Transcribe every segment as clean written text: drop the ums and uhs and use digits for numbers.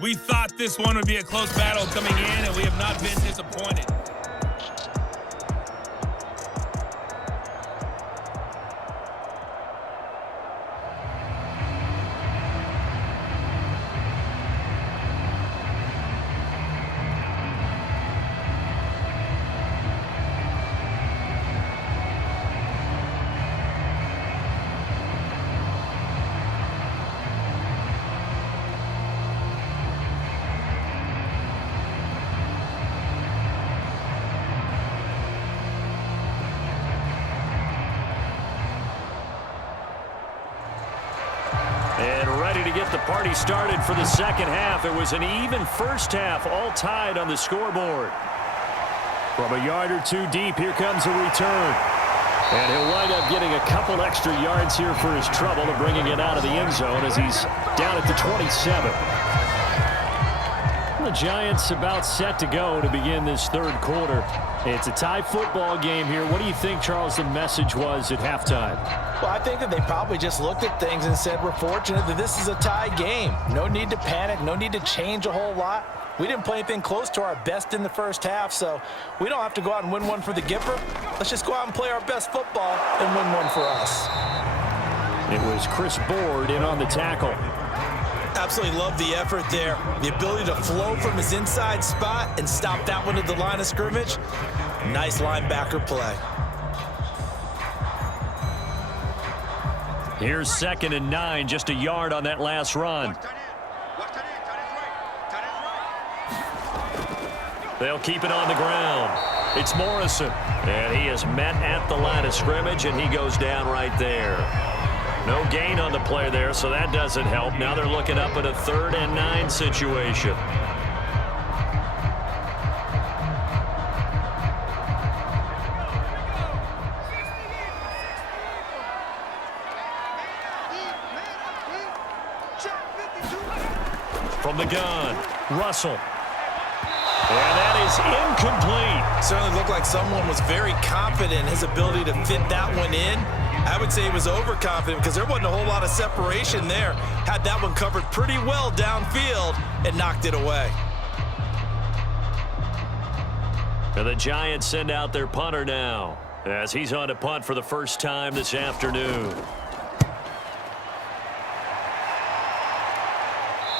We thought this one would be a close battle coming in, and we have not been disappointed. And ready to get the party started for the second half. It was an even first half, all tied on the scoreboard. From a yard or two deep, here comes a return. And he'll wind up getting a couple extra yards here for his trouble and bringing it out of the end zone as he's down at the 27. The Giants about set to go to begin this third quarter. It's a tie football game here. What do you think, Charles, the message was at halftime? Well, I think that they probably just looked at things and said, we're fortunate that this is a tie game. No need to panic. No need to change a whole lot. We didn't play anything close to our best in the first half, so we don't have to go out and win one for the Gipper. Let's just go out and play our best football and win one for us. It was Chris Board in on the tackle. Absolutely love the effort there. The ability to flow from his inside spot and stop that one at the line of scrimmage. Nice linebacker play. Here's 2nd and 9, just a yard on that last run. They'll keep it on the ground. It's Morrison, and he is met at the line of scrimmage, and he goes down right there. No gain on the play there, so that doesn't help. Now they're looking up at a 3rd and 9 situation. From the gun, Russell. And that is incomplete. Certainly looked like someone was very confident in his ability to fit that one in. I would say he was overconfident because there wasn't a whole lot of separation there. Had that one covered pretty well downfield and knocked it away. And the Giants send out their punter now as he's on to punt for the first time this afternoon.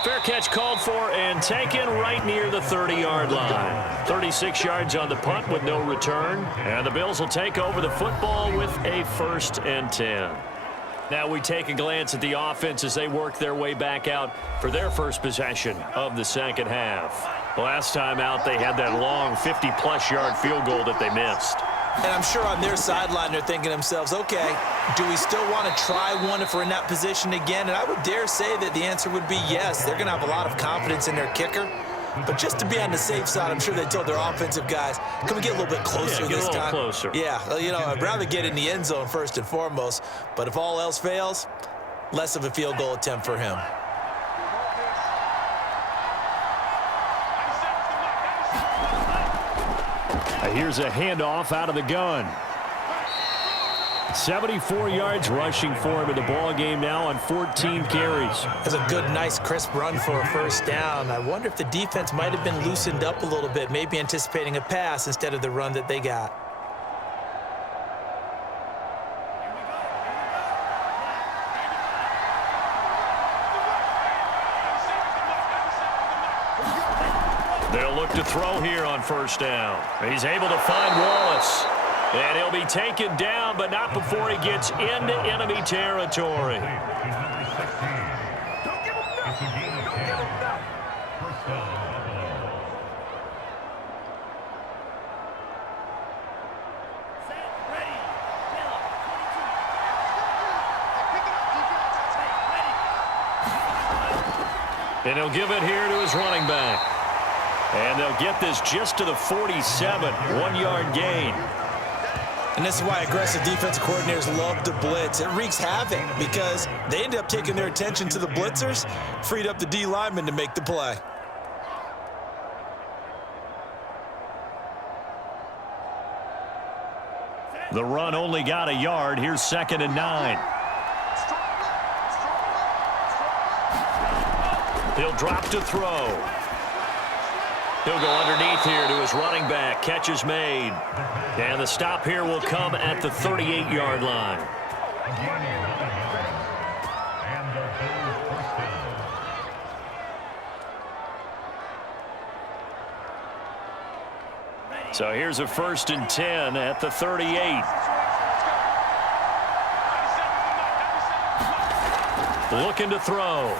Fair catch called for and taken right near the 30-yard line. 36 yards on the punt with no return. And the Bills will take over the football with a 1st and 10. Now we take a glance at the offense as they work their way back out for their first possession of the second half. Last time out, they had that long 50-plus yard field goal that they missed. And I'm sure on their sideline they're thinking to themselves, okay, do we still want to try one if we're in that position again? And I would dare say that the answer would be yes. They're going to have a lot of confidence in their kicker. But just to be on the safe side, I'm sure they told their offensive guys, can we get a little bit closer this time? Closer. Yeah, you know, I'd rather get in the end zone first and foremost. But if all else fails, less of a field goal attempt for him. Here's a handoff out of the gun. 74 yards rushing for him in the ball game now on 14 carries. That's a good, nice, crisp run for a first down. I wonder if the defense might have been loosened up a little bit, maybe anticipating a pass instead of the run that they got. They'll look to throw here on first down. He's able to find Wallace. And he'll be taken down, but not before he gets into enemy territory. And he'll give it here to his running back. And they'll get this just to the 47, 1-yard gain. And this is why aggressive defensive coordinators love to blitz. It wreaks havoc because they end up taking their attention to the blitzers, freed up the D lineman to make the play. The run only got a yard. Here's 2nd and 9. He'll drop to throw. He'll go underneath here to his running back. Catch is made. And the stop here will come at the 38-yard line. So here's a 1st and 10 at the 38. Looking to throw.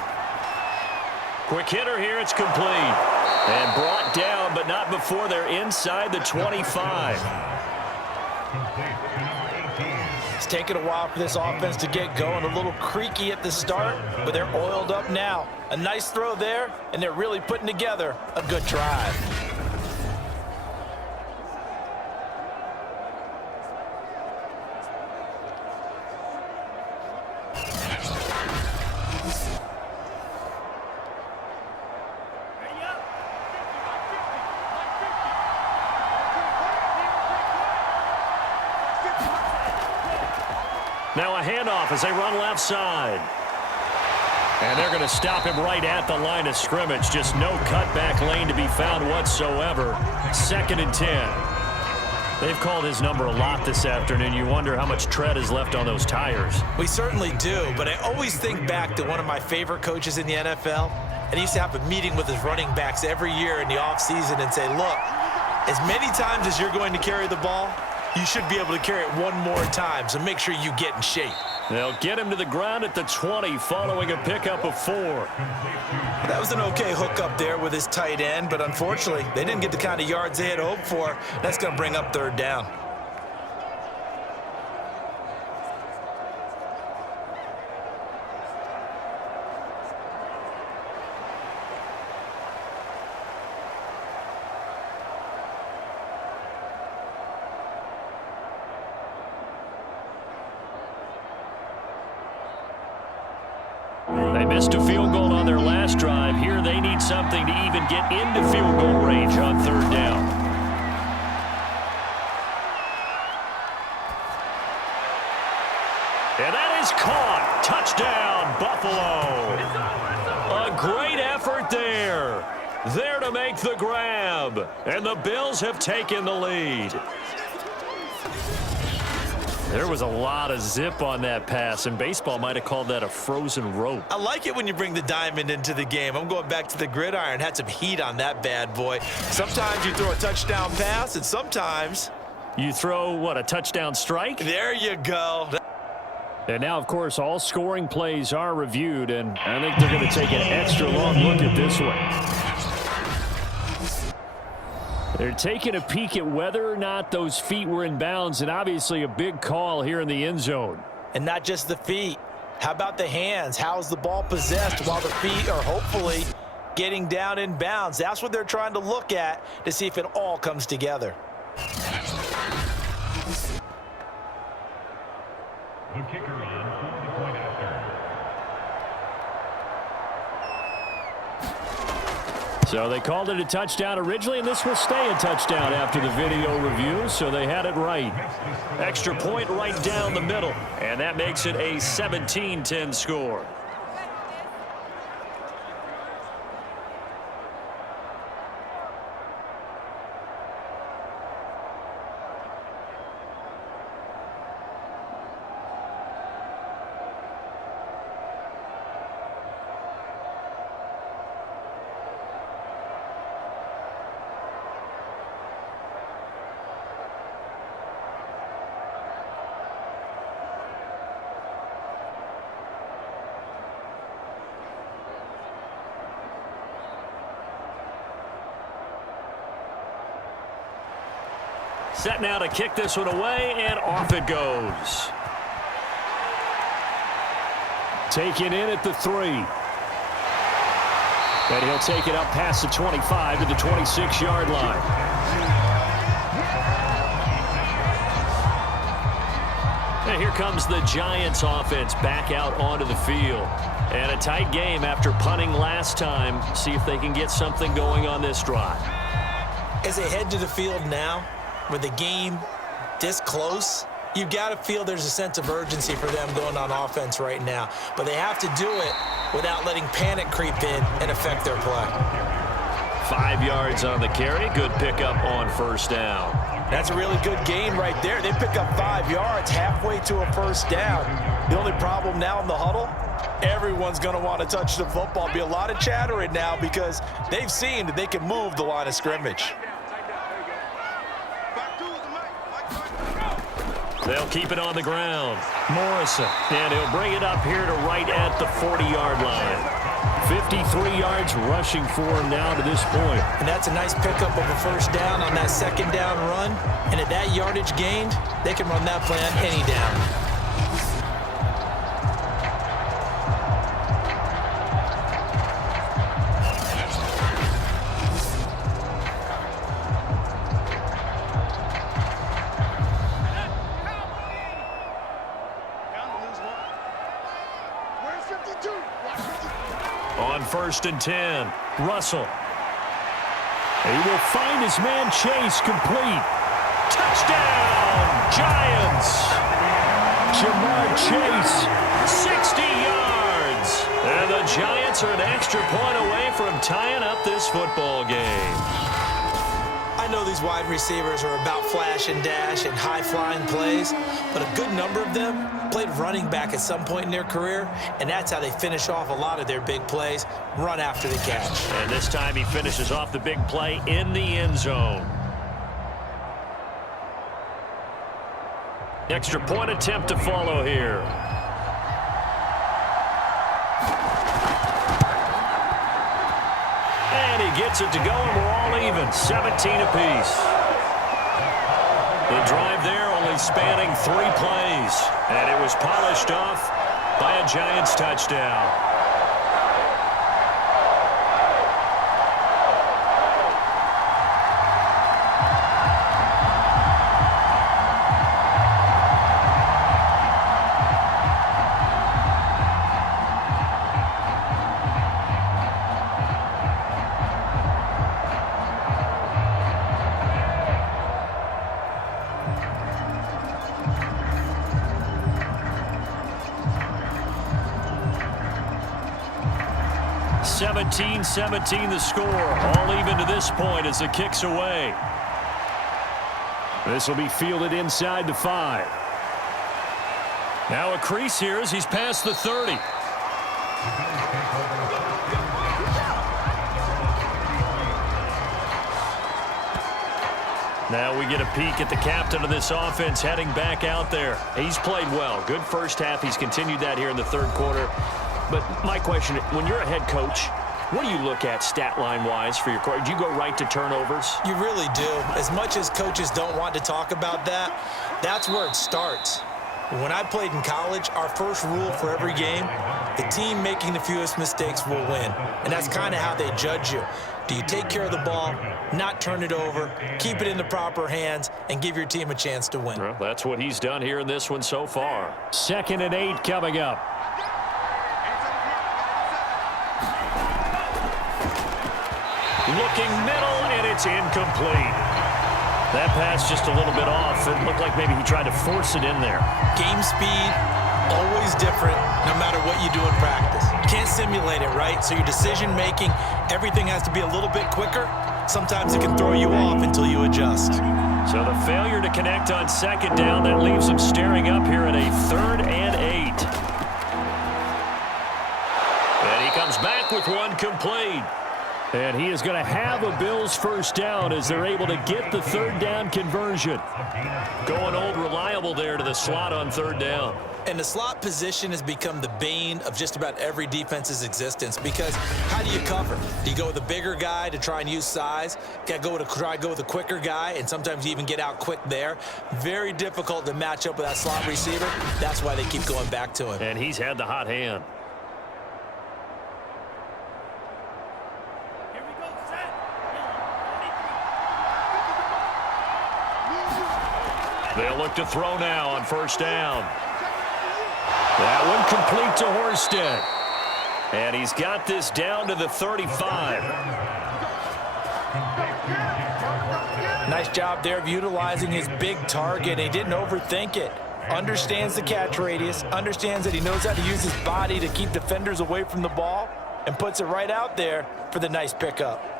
Quick hitter here. It's complete. And brought down, but not before they're inside the 25. It's taken a while for this offense to get going. A little creaky at the start, but they're oiled up now. A nice throw there, and they're really putting together a good drive. Now a handoff as they run left side. And they're going to stop him right at the line of scrimmage. Just no cutback lane to be found whatsoever. 2nd and 10. They've called his number a lot this afternoon. You wonder how much tread is left on those tires. We certainly do, but I always think back to one of my favorite coaches in the NFL. And he used to have a meeting with his running backs every year in the offseason and say, look, as many times as you're going to carry the ball, you should be able to carry it one more time, so make sure you get in shape. They'll get him to the ground at the 20 following a pickup of 4. That was an okay hookup there with his tight end, but unfortunately, they didn't get the kind of yards they had hoped for. That's going to bring up 3rd down. They missed a field goal on their last drive. Here they need something to even get into field goal range on 3rd down. And that is caught. Touchdown, Buffalo. A great effort there. There to make the grab. And the Bills have taken the lead. There was a lot of zip on that pass, and baseball might have called that a frozen rope. I like it when you bring the diamond into the game. I'm going back to the gridiron. Had some heat on that bad boy. Sometimes you throw a touchdown pass, and sometimes you throw, what, a touchdown strike? There you go. And now, of course, all scoring plays are reviewed, and I think they're going to take an extra long look at this one. They're taking a peek at whether or not those feet were in bounds, and obviously a big call here in the end zone. And not just the feet. How about the hands? How's the ball possessed while the feet are hopefully getting down in bounds? That's what they're trying to look at to see if it all comes together. The kicker on the point after. So they called it a touchdown originally, and this will stay a touchdown after the video review, so they had it right. Extra point right down the middle, and that makes it a 17-10 score. Set now to kick this one away, and off it goes. Taken in at the 3. And he'll take it up past the 25 to the 26-yard line. And here comes the Giants offense back out onto the field. And a tight game after punting last time. See if they can get something going on this drive. As they head to the field now, with the game this close, you've got to feel there's a sense of urgency for them going on offense right now. But they have to do it without letting panic creep in and affect their play. 5 yards on the carry. Good pickup on first down. That's a really good gain right there. They pick up 5 yards halfway to a first down. The only problem now in the huddle, everyone's going to want to touch the football. Be a lot of chattering now because they've seen that they can move the line of scrimmage. They'll keep it on the ground. Morrison, and he'll bring it up here to right at the 40-yard line. 53 yards rushing for him now to this point. And that's a nice pickup of a first down on that second down run. And at that yardage gained, they can run that play on any down. On 1st and 10, Russell. He will find his man Chase complete. Touchdown, Giants! Jamar Chase, 60 yards. And the Giants are an extra point away from tying up this football game. I know these wide receivers are about flash and dash and high-flying plays, but a good number of them played running back at some point in their career, and that's how they finish off a lot of their big plays, run after the catch. And this time he finishes off the big play in the end zone. Extra point attempt to follow here. And he gets it to go, and we're all even, 17 apiece. The drive there only spanning 3 plays, and it was polished off by a Giants touchdown. (17-17) the score, all even to this point as the kick's away. This will be fielded inside the 5. Now a crease here as he's past the 30. Now we get a peek at the captain of this offense heading back out there. He's played well. Good first half. He's continued that here in the third quarter. But my question, when you're a head coach, what do you look at stat line-wise for your court? Do you go right to turnovers? You really do. As much as coaches don't want to talk about that, that's where it starts. When I played in college, our first rule for every game, the team making the fewest mistakes will win. And that's kind of how they judge you. Do you take care of the ball, not turn it over, keep it in the proper hands, and give your team a chance to win? Well, that's what he's done here in this one so far. 2nd and 8 coming up. Looking middle, and it's incomplete. That pass just a little bit off. It looked like maybe he tried to force it in there. Game speed, always different, no matter what you do in practice. You can't simulate it, right? So your decision-making, everything has to be a little bit quicker. Sometimes it can throw you off until you adjust. So the failure to connect on 2nd down, that leaves him staring up here at a 3rd and 8. And he comes back with one complete. And he is going to have a Bills first down as they're able to get the 3rd down conversion. Going old reliable there to the slot on 3rd down. And the slot position has become the bane of just about every defense's existence because how do you cover? Do you go with a bigger guy to try and use size? Got to try to go with a quicker guy, and sometimes you even get out quick there. Very difficult to match up with that slot receiver. That's why they keep going back to him. And he's had the hot hand. They'll look to throw now on 1st down. That one complete to Horsted. And he's got this down to the 35. Nice job there of utilizing his big target. He didn't overthink it. understands the catch radius, understands that he knows how to use his body to keep defenders away from the ball, and puts it right out there for the nice pickup.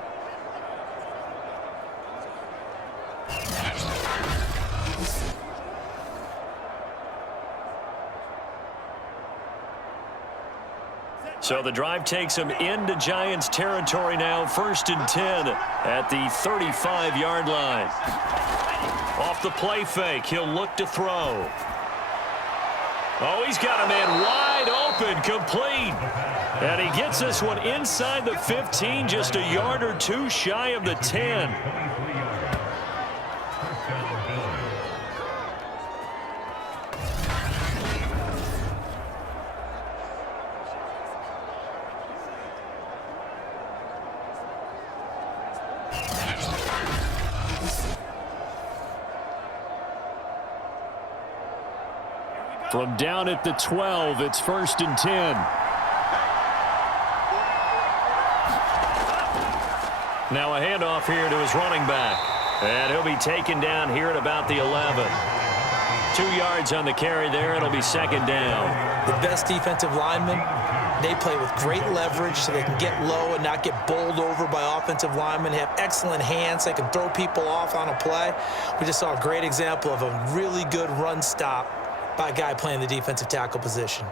So the drive takes him into Giants territory now, 1st and 10 at the 35-yard line. Off the play fake, he'll look to throw. Oh, he's got a man wide open, complete. And he gets this one inside the 15, just a yard or two shy of the 10. From down at the 12, it's 1st and 10. Now a handoff here to his running back. And he'll be taken down here at about the 11. 2 yards on the carry there. It'll be 2nd down. The best defensive linemen, they play with great leverage so they can get low and not get bowled over by offensive linemen. They have excellent hands. They can throw people off on a play. We just saw a great example of a really good run stop by a guy playing the defensive tackle position.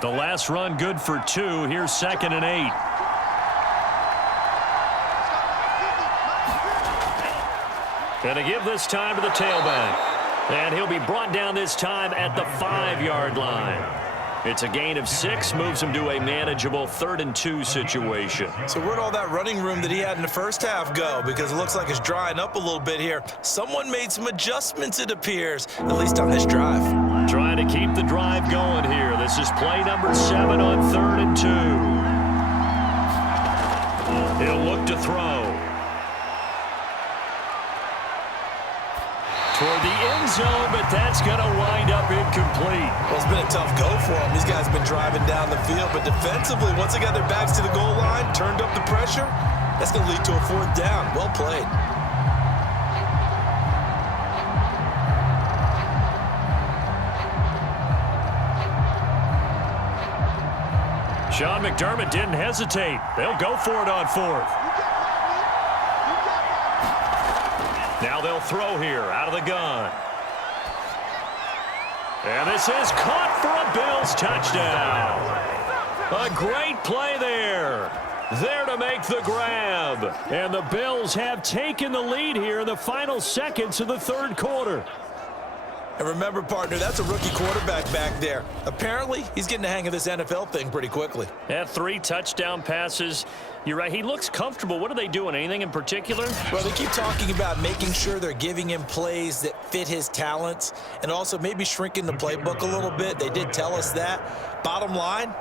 The last run good for 2. Here's 2nd and 8. Gonna give this time to the tailback. And he'll be brought down this time at the 5-yard line. It's a gain of 6, moves him to a manageable 3rd and 2 situation. So where'd all that running room that he had in the first half go? Because it looks like it's drying up a little bit here. Someone made some adjustments, it appears, at least on this drive. Trying to keep the drive going here. This is play number 7 on 3rd and 2. He'll look to throw. Toward the end zone, but that's going to wind up incomplete. Well, it's been a tough go for them. These guys have been driving down the field, but defensively, once they got their backs to the goal line, turned up the pressure, that's going to lead to a 4th down. Well played. Sean McDermott didn't hesitate. They'll go for it on 4th. Now they'll throw here out of the gun. And this is caught for a Bills touchdown. A great play there. There to make the grab. And the Bills have taken the lead here in the final seconds of the 3rd quarter. And remember, partner, that's a rookie quarterback back there. Apparently, he's getting the hang of this NFL thing pretty quickly. Had 3 touchdown passes. You're right. He looks comfortable. What are they doing? Anything in particular? Well, they keep talking about making sure they're giving him plays that fit his talents and also maybe shrinking the playbook a little bit. They did tell us that. Bottom line,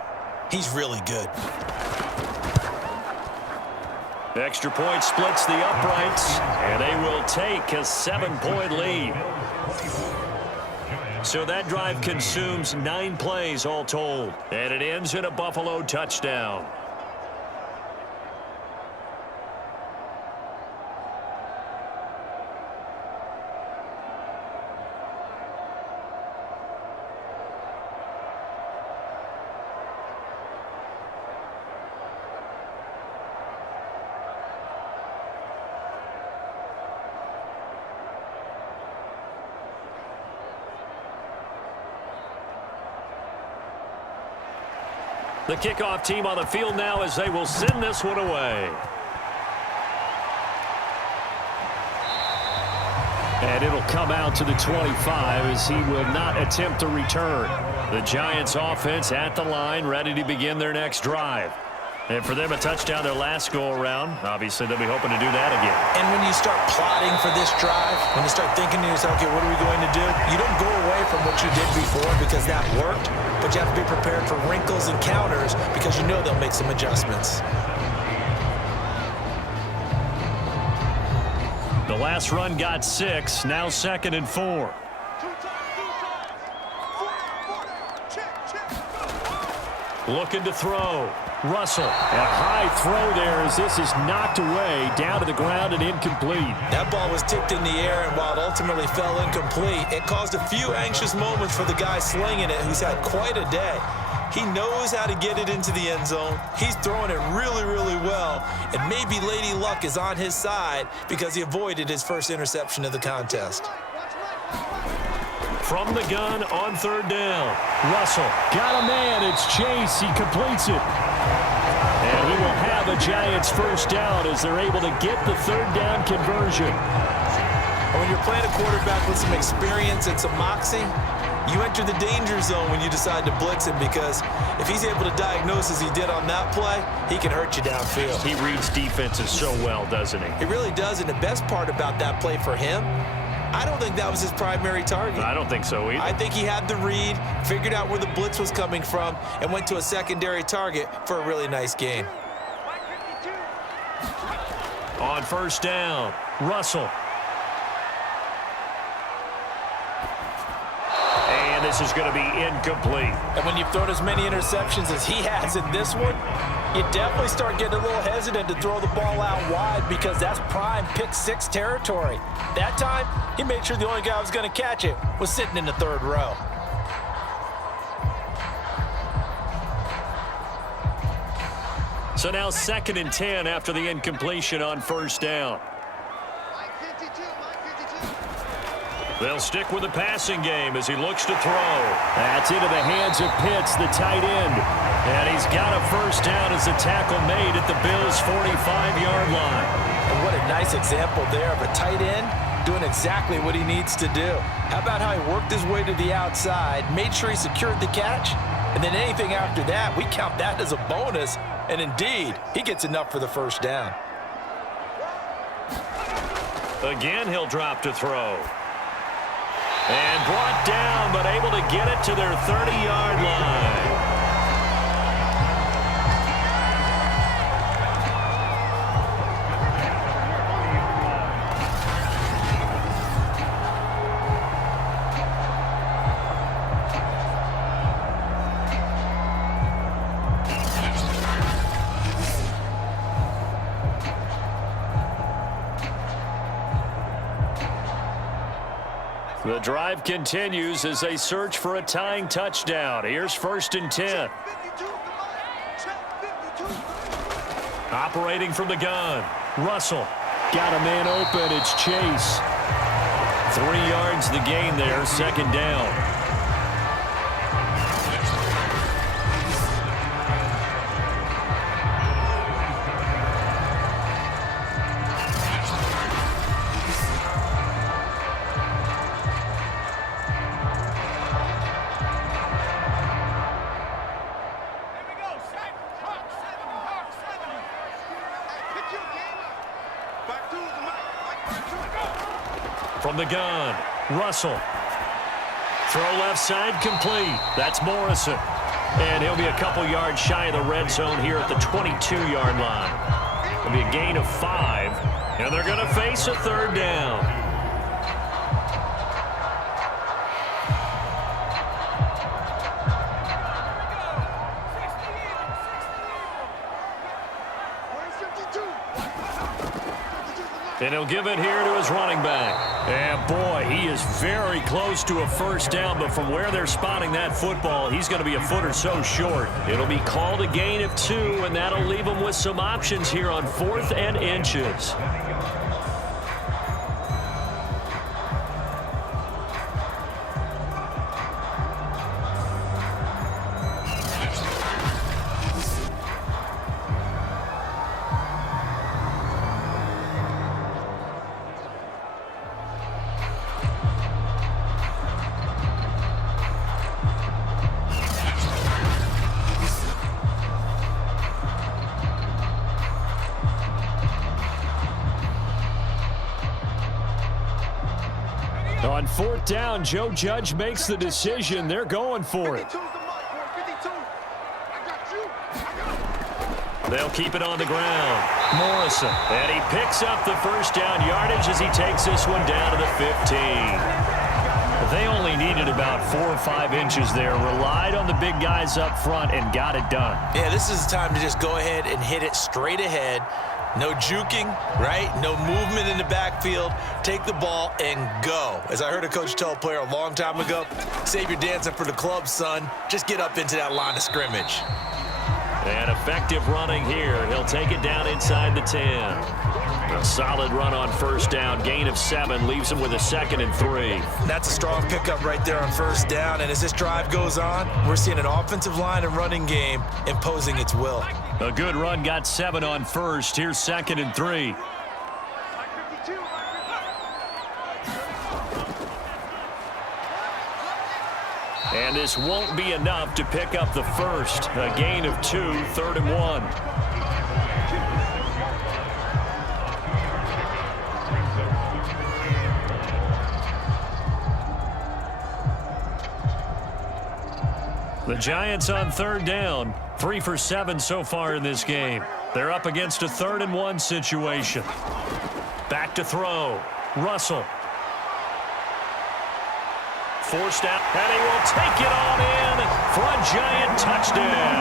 he's really good. The extra point splits the uprights, and they will take a 7-point lead. So that drive consumes 9 plays all told, and it ends in a Buffalo touchdown. The kickoff team on the field now as they will send this one away. And it'll come out to the 25 as he will not attempt to return. The Giants offense at the line, ready to begin their next drive. And for them, a touchdown their last go-around. Obviously, they'll be hoping to do that again. And when you start plotting for this drive, when you start thinking to yourself, okay, what are we going to do? You don't go away from what you did before because that worked, but you have to be prepared for wrinkles and counters because you know they'll make some adjustments. The last run got 6, now 2nd and 4. Looking to throw. Russell. And a high throw there as this is knocked away, down to the ground and incomplete. That ball was tipped in the air, and while it ultimately fell incomplete, it caused a few anxious moments for the guy slinging it, who's had quite a day. He knows how to get it into the end zone. He's throwing it really, really well, and maybe Lady Luck is on his side because he avoided his first interception of the contest. From the gun on third down. Russell got a man. It's Chase. He completes it. And he will have a Giants first down as they're able to get the third down conversion. When you're playing a quarterback with some experience and some moxie, you enter the danger zone when you decide to blitz him, because if he's able to diagnose as he did on that play, he can hurt you downfield. He reads defenses so well, doesn't he? He really does, and the best part about that play for him, I don't think that was his primary target. I don't think so either. I think he had the read, figured out where the blitz was coming from, and went to a secondary target for a really nice gain. On first down, Russell. And this is going to be incomplete. And when you've thrown as many interceptions as he has in this one, you definitely start getting a little hesitant to throw the ball out wide, because that's prime pick six territory. That time, he made sure the only guy who was going to catch it was sitting in the third row. So now 2nd and 10 after the incompletion on first down. They'll stick with the passing game as he looks to throw. That's into the hands of Pitts, the tight end. And he's got a first down as the tackle made at the Bills' 45-yard line. And what a nice example there of a tight end doing exactly what he needs to do. How about how he worked his way to the outside, made sure he secured the catch, and then anything after that, we count that as a bonus. And indeed, he gets enough for the first down. Again, he'll drop to throw. And brought down, but able to get it to their 30-yard line. The drive continues as they search for a tying touchdown. Here's 1st and 10. Operating from the gun. Russell got a man open. It's Chase. 3 yards the gain there, 2nd down. From the gun, Russell. Throw left side, complete. That's Morrison. And he'll be a couple yards shy of the red zone here at the 22-yard line. It'll be a gain of 5, and they're going to face a 3rd down. And he'll give it here to his running back. And boy, he is very close to a first down, but from where they're spotting that football, he's going to be a foot or so short. It'll be called a gain of 2, and that'll leave him with some options here on 4th and inches. On 4th down, Joe Judge makes the decision. They're going for it. They'll keep it on the ground. Morrison. And he picks up the first down yardage as he takes this one down to the 15. They only only needed about 4 or 5 inches there. Relied on the big guys up front and got it done. Yeah, this is the time to just go ahead and hit it straight ahead. No juking, right? No movement in the backfield. Take the ball and go. As I heard a coach tell a player a long time ago, save your dancing for the club, son. Just get up into that line of scrimmage. And effective running here. He'll take it down inside the 10. A solid run on first down. Gain of 7 leaves him with a 2nd and 3. That's a strong pickup right there on first down. And as this drive goes on, we're seeing an offensive line and running game imposing its will. A good run, got 7 on first. Here's 2nd and 3. And this won't be enough to pick up the first. A gain of 2, 3rd and 1. The Giants on 3rd down. 3 for 7 so far in this game. They're up against a 3rd and 1 situation. Back to throw. Russell. Forced out, and he will take it on in for a Giant touchdown.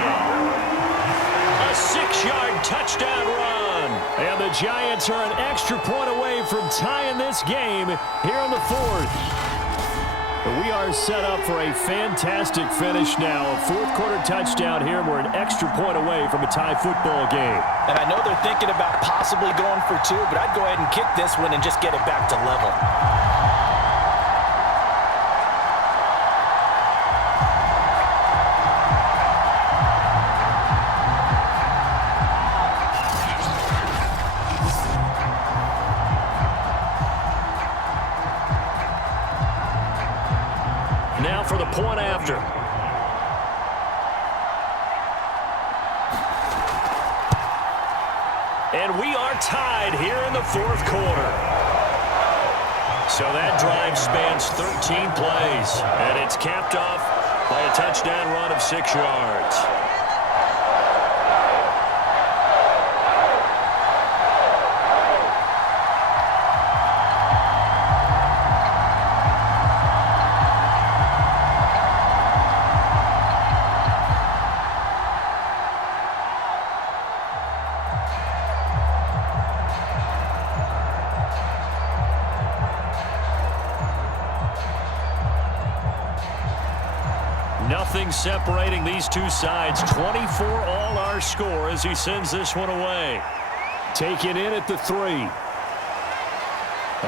A 6-yard touchdown run. And the Giants are an extra point away from tying this game here in the 4th. We are set up for a fantastic finish now. A 4th quarter touchdown here. We're an extra point away from a tie football game. And I know they're thinking about possibly going for 2, but I'd go ahead and kick this one and just get it back to level. Now for the point after. And we are tied here in the 4th quarter. So that drive spans 13 plays. And it's capped off by a touchdown run of 6 yards. Nothing separating these two sides. 24 all our score as he sends this one away. Taken in at the 3.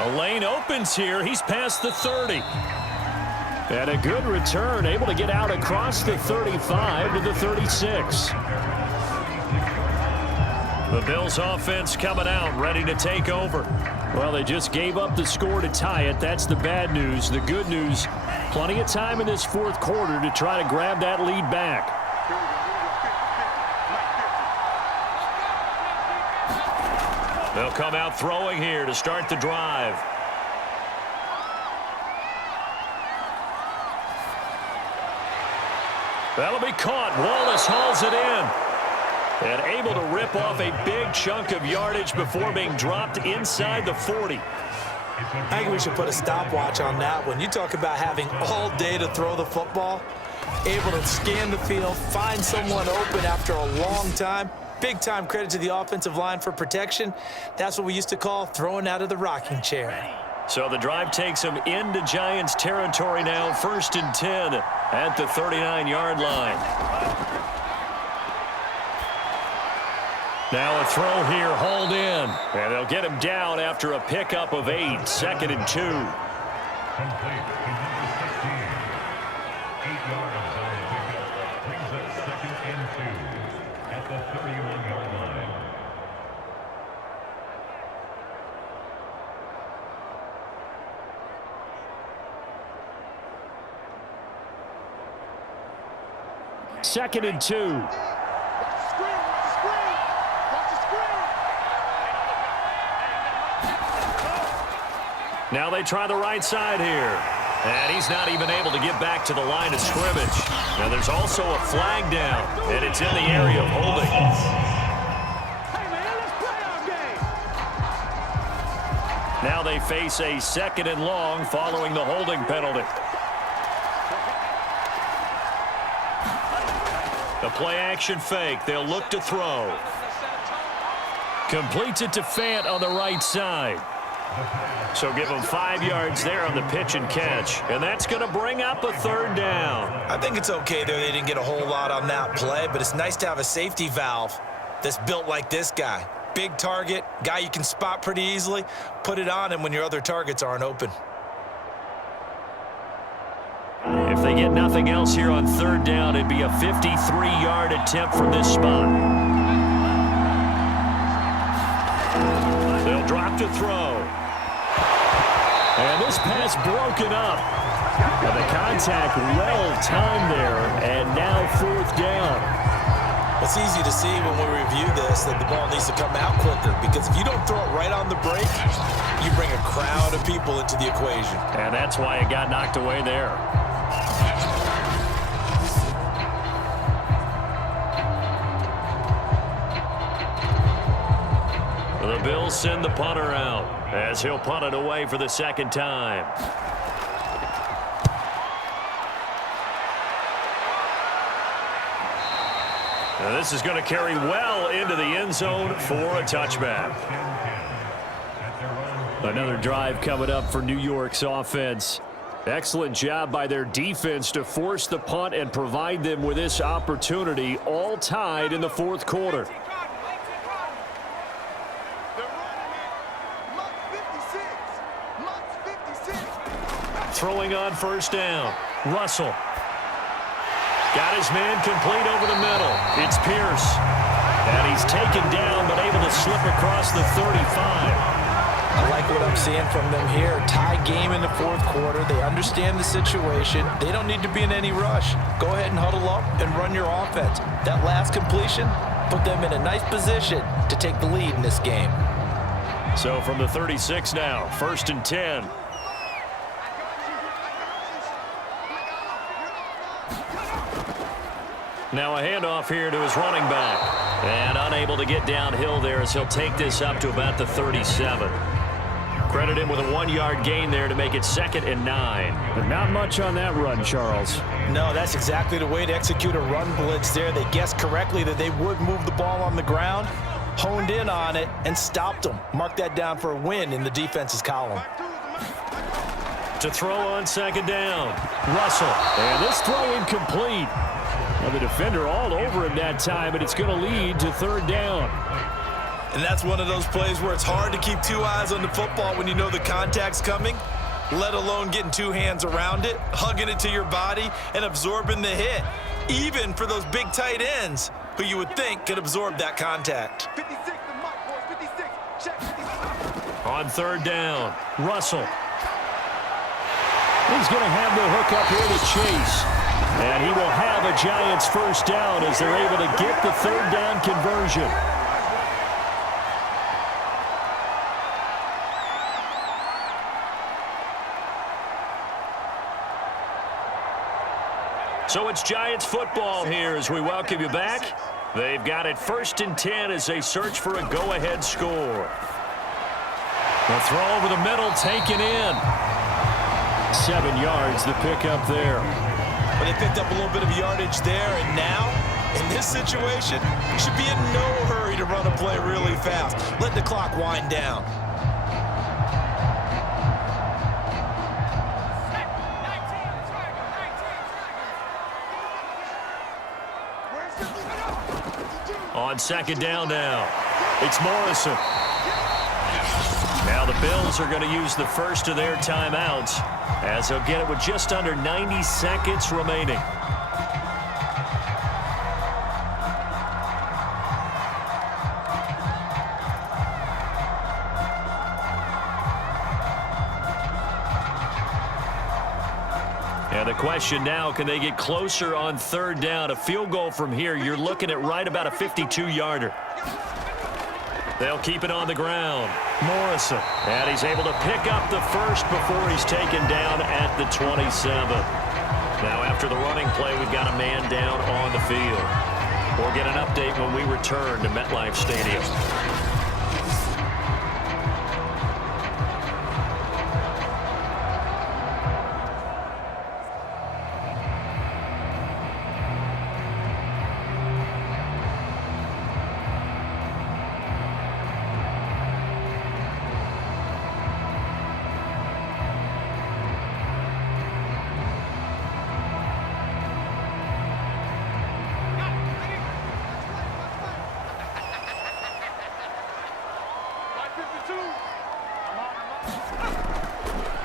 A lane opens here. He's past the 30. And a good return, able to get out across the 35 to the 36. The Bills offense coming out, ready to take over. Well, they just gave up the score to tie it. That's the bad news. The good news, plenty of time in this 4th quarter to try to grab that lead back. They'll come out throwing here to start the drive. That'll be caught. Wallace hauls it in. And able to rip off a big chunk of yardage before being dropped inside the 40. I think we should put a stopwatch on that one. You talk about having all day to throw the football, able to scan the field, find someone open after a long time. Big time credit to the offensive line for protection. That's what we used to call throwing out of the rocking chair. So the drive takes him into Giants territory now. 1st and 10 at the 39-yard line. Now a throw here, hauled in. And they'll get him down after a pickup of 8. 2nd and 2. Complete to number 16. 8 yards on the pickup. Brings up 2nd and 2 at the 31-yard line. Second and 2. Now they try the right side here. And he's not even able to get back to the line of scrimmage. Now there's also a flag down, and it's in the area of holding. Hey, man, let's play our game. Now they face a 2nd and long following the holding penalty. The play-action fake. They'll look to throw. Completes it to Fant on the right side. So give them 5 yards there on the pitch and catch. And that's going to bring up a third down. I think it's okay there. They didn't get a whole lot on that play, but it's nice to have a safety valve that's built like this guy. Big target, guy you can spot pretty easily. Put it on him when your other targets aren't open. If they get nothing else here on third down, it'd be a 53-yard attempt from this spot. They'll drop to throw. And this pass broken up. And the contact well timed there, and now fourth down. It's easy to see when we review this that the ball needs to come out quicker, because if you don't throw it right on the break, you bring a crowd of people into the equation. And that's why it got knocked away there. The Bills send the punter out as he'll punt it away for the second time. Now this is going to carry well into the end zone for a touchback. Another drive coming up for New York's offense. Excellent job by their defense to force the punt and provide them with this opportunity, all tied in the fourth quarter. Throwing on first down. Russell. Got his man complete over the middle. It's Pierce. And he's taken down but able to slip across the 35. I like what I'm seeing from them here. Tie game in the fourth quarter. They understand the situation. They don't need to be in any rush. Go ahead and huddle up and run your offense. That last completion put them in a nice position to take the lead in this game. So from the 36 now, 1st and 10. Now a handoff here to his running back. And unable to get downhill there as he'll take this up to about the 37. Credit him with a 1-yard gain there to make it 2nd and 9. But not much on that run, Charles. No, that's exactly the way to execute a run blitz there. They guessed correctly that they would move the ball on the ground, honed in on it, and stopped them. Mark that down for a win in the defense's column. To throw on 2nd down. Russell. And this throw incomplete. Well, the defender all over him that time, but it's going to lead to 3rd down. And that's one of those plays where it's hard to keep 2 eyes on the football when you know the contact's coming, let alone getting 2 hands around it, hugging it to your body, and absorbing the hit, even for those big tight ends who you would think could absorb that contact. 56, the mark, boys, 56. Check 56. On 3rd down, Russell. He's going to have the hook up here to Chase. And he will have a Giants first down as they're able to get the 3rd down conversion. So it's Giants football here as we welcome you back. They've got it 1st and 10 as they search for a go-ahead score. The throw over the middle taken in. 7 yards the pickup there. But they picked up a little bit of yardage there, and now, in this situation, you should be in no hurry to run a play really fast. Let the clock wind down. On 2nd down now, it's Morrison. Now the Bills are going to use the first of their timeouts as they'll get it with just under 90 seconds remaining. And the question now, can they get closer on 3rd down? A field goal from here, you're looking at right about a 52-yarder. They'll keep it on the ground. Morrison. And he's able to pick up the first before he's taken down at the 27. Now after the running play, we've got a man down on the field. We'll get an update when we return to MetLife Stadium.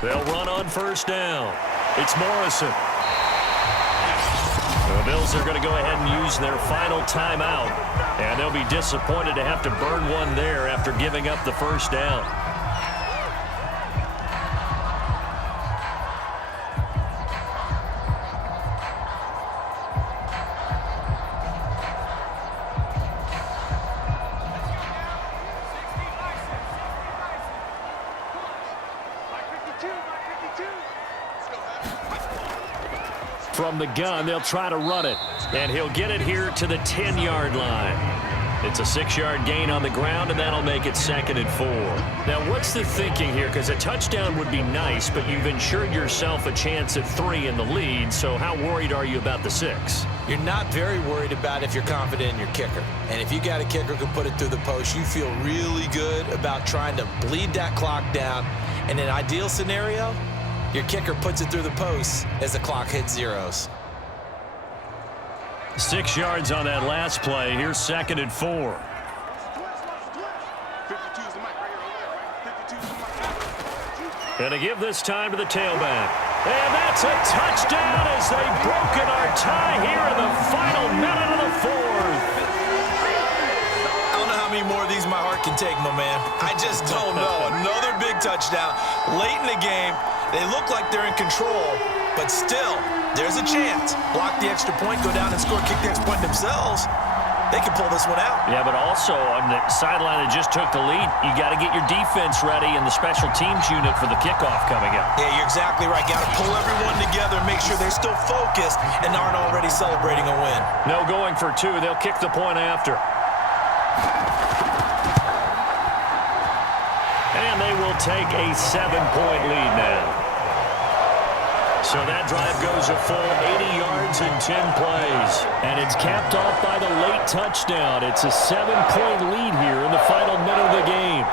They'll run on first down. It's Morrison. The Bills are going to go ahead and use their final timeout, and they'll be disappointed to have to burn one there after giving up the first down. From the gun, they'll try to run it. And he'll get it here to the 10-yard line. It's a 6-yard gain on the ground, and that'll make it 2nd and 4. Now, what's the thinking here? Because a touchdown would be nice, but you've ensured yourself a chance at 3 in the lead, so how worried are you about the 6? You're not very worried about if you're confident in your kicker. And if you got a kicker who can put it through the post, you feel really good about trying to bleed that clock down. In an ideal scenario, your kicker puts it through the post as the clock hits zeros. 6 yards on that last play. Here's 2nd and 4. Gonna give this time to the tailback. And that's a touchdown as they've broken our tie here in the final minute of the 4th. I don't know how many more of these my heart can take, my man. I just don't know. Another big touchdown late in the game. They look like they're in control, but still, there's a chance. Block the extra point, go down and score, kick the extra point themselves. They can pull this one out. Yeah, but also on the sideline that just took the lead, you got to get your defense ready and the special teams unit for the kickoff coming up. Yeah, you're exactly right. Got to pull everyone together, make sure they're still focused and aren't already celebrating a win. No going for 2. They'll kick the point after. And they will take a 7-point lead now. So that drive goes a full 80 yards in 10 plays. And it's capped off by the late touchdown. It's a 7-point lead here in the final minute of the game.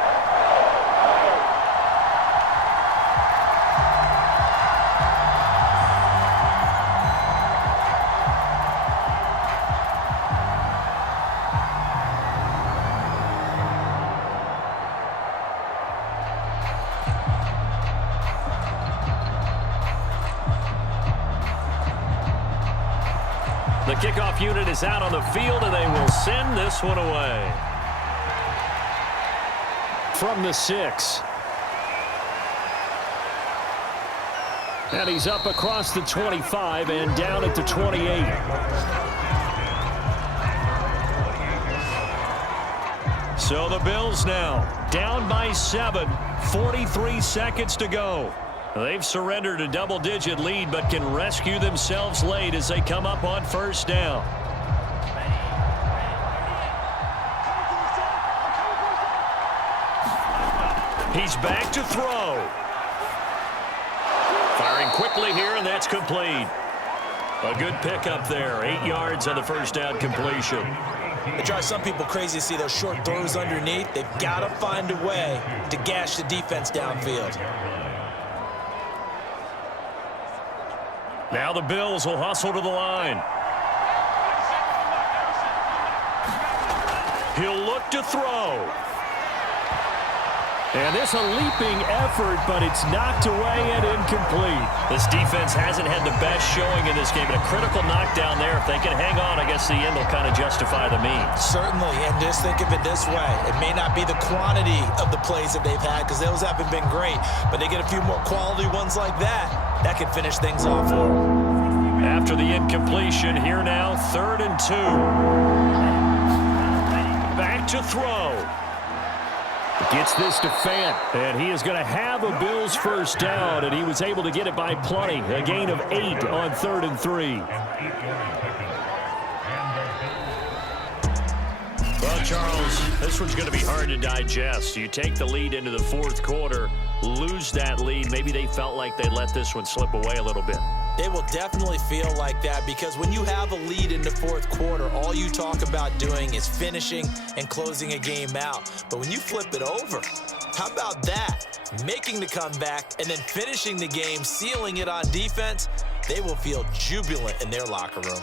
The kickoff unit is out on the field, and they will send this one away. From the 6. And he's up across the 25 and down at the 28. So the Bills now down by 7, 43 seconds to go. They've surrendered a double-digit lead, but can rescue themselves late as they come up on first down. He's back to throw. Firing quickly here, and that's complete. A good pickup there. 8 yards on the first down completion. It drives some people crazy to see those short throws underneath. They've got to find a way to gash the defense downfield. Now the Bills will hustle to the line. He'll look to throw. And this a leaping effort, but it's knocked away and incomplete. This defense hasn't had the best showing in this game, but a critical knockdown there. If they can hang on, I guess the end will kind of justify the means. Certainly, and just think of it this way. It may not be the quantity of the plays that they've had, because those haven't been great, but they get a few more quality ones like that. That could finish things off for them. After the incompletion, here now, 3rd and 2. Back to throw. Gets this to Fant, and he is going to have a Bills first down, and he was able to get it by plenty. A gain of 8 on 3rd and 3. Well, Charles, this one's going to be hard to digest. You take the lead into the 4th quarter, lose that lead. Maybe they felt like they let this one slip away a little bit. They will definitely feel like that, because when you have a lead in the 4th quarter, all you talk about doing is finishing and closing a game out. But when you flip it over, how about that? Making the comeback and then finishing the game, sealing it on defense, they will feel jubilant in their locker room.